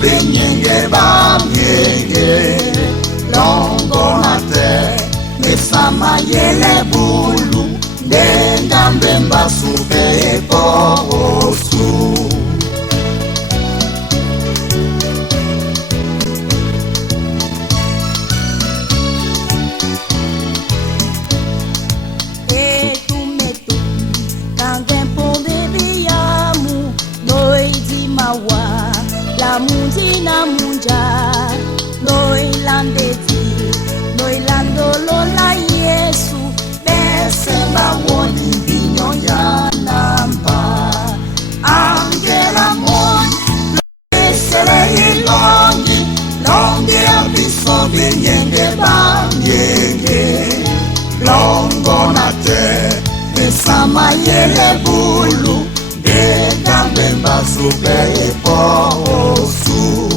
benyenge ba mienge longo na te mesama yele bulu ndenda mbemba supe osu la munzina munja noi landeti noi landolo la Yesu bese bawoni binyo ya namba angela mon esere longi longi abiso benyenge banyenge longo na te mesama yele bulu Gambemba supe osu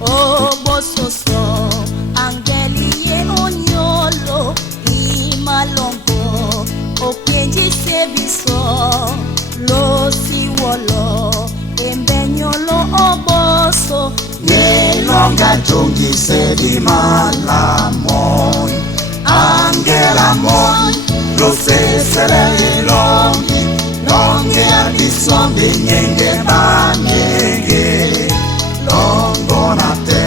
O bososo angeli ye onyolo imalongo okenji sebiso lo siwolo embenyolo oboso Nelonga jongi sedi malamoy Angela moy Lo se sere longi Longi abiso benyenge banyenge Longo na te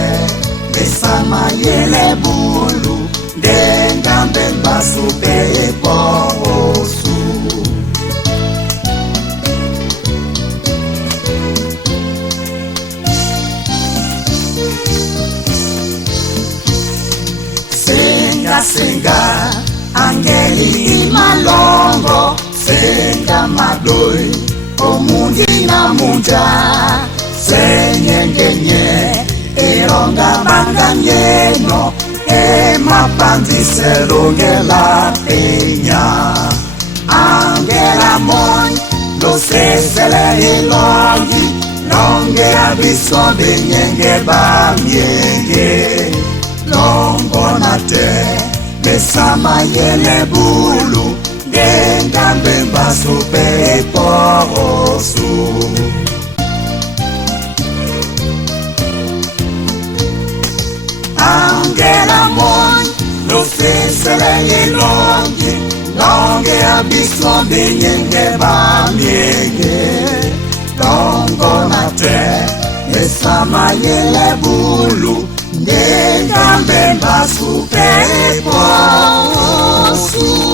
Besama yele bulu Denga mbemba supe osu Senga angeli imalongo senga madoi omundi na munja senyengenye eronga banganyeno emapandi selongela penya angela mon lo sesele ilongi longe abiso benyenge bamienge longo na te mesama yele bulu ngenga mbemba supe osu angela mon lo fesele yelongi longe abiso benyenge bamienge longo na te mesama yele bulu Ngenga mbemba supe osu